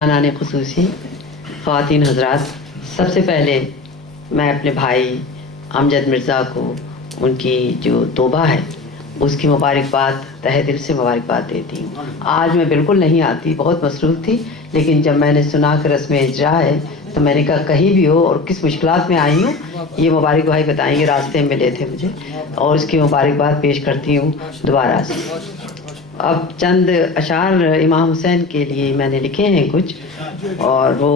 Annan خصوصی خواتین حضرات، سب سے پہلے میں اپنے بھائی امجد مرزا کو ان کی جو توبہ ہے اس کی مبارکباد تہہ دل سے مبارکباد دیتی ہوں۔ آج میں بالکل نہیں آتی، بہت مصروف تھی، لیکن جب میں نے سنا کہ رسم اجرا ہے تو میں نے کہا کہیں بھی ہو اور کس مشکلات میں آئی ہوں یہ مبارک بھائی بتائیں گے، راستے میں ملے تھے مجھے، اور اس کی مبارکباد پیش کرتی ہوں دوبارہ سے۔ اب چند اشعار امام حسین کے لیے میں نے لکھے ہیں کچھ، اور وہ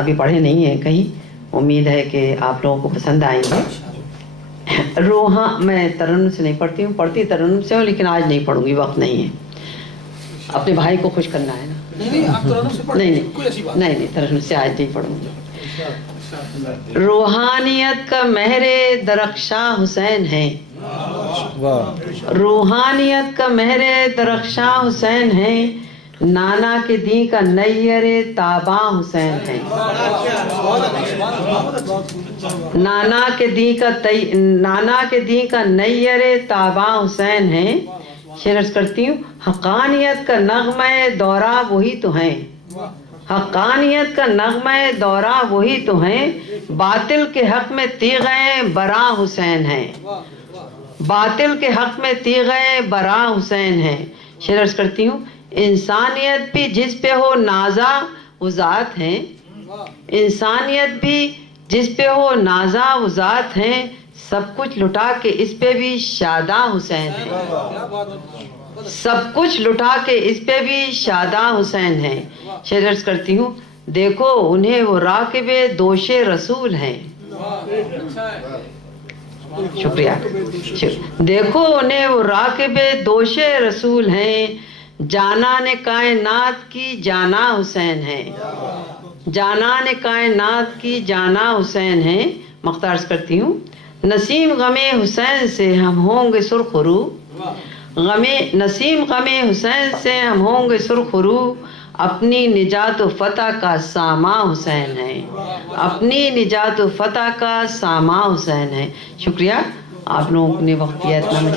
ابھی پڑھے نہیں ہیں کہیں، امید ہے کہ آپ لوگوں کو پسند آئیں گے۔ میں ترنم سے نہیں پڑھتی ہوں، پڑھتی ترنم سے ہوں لیکن آج نہیں پڑھوں گی، وقت نہیں ہے، اپنے بھائی کو خوش کرنا ہے نا۔ نہیں ترنم سے آج نہیں پڑھوں گی۔ روحانیت کا مہر درخشاں حسین ہے، روحانیت کا مہر درخشاں حسین ہے، نانا کے دین کا نیر تاباں حسین ہے، نانا کے دین کا نیر تاباں حسین ہے۔ شعر عرض کرتی ہوں، حقانیت کا نغمہ دورہ وہی تو ہیں، حقانیت کا نغمہ دورہ وہی تو ہیں، باطل کے حق میں تیغ براں حسین ہے، باطل کے حق میں تیغ براں حسین ہے۔ شعر عرض کرتی ہوں، انسانیت بھی جس پہ ہو نازا وہ ذات ہیں، انسانیت بھی جس پہ ہو نازا وہ ذات ہیں، سب کچھ لٹا کے اس پہ بھی شاداں حسین ہے، سب کچھ لٹا کے اس پہ بھی شاداں حسین ہے۔ شعر عرض کرتی ہوں، دیکھو انہیں وہ راکب دوش رسول ہیں، شکریہ، دیکھو انہیں وہ راکب دوش رسول ہیں، جانان کائنات کی جانا حسین ہے، جانان کائنات کی جانا حسین ہے۔ مقطع عرض کرتی ہوں، نسیم غم حسین سے ہم ہوں گے سرخ رو، نسیم غم حسین سے ہم ہوں گے سرخ رو، اپنی نجات و فتح کا ساماں حسین ہے، اپنی نجات و فتح کا ساماں حسین ہے۔ شکریہ، آپ لوگوں نے وقت دیا اتنا مجھے۔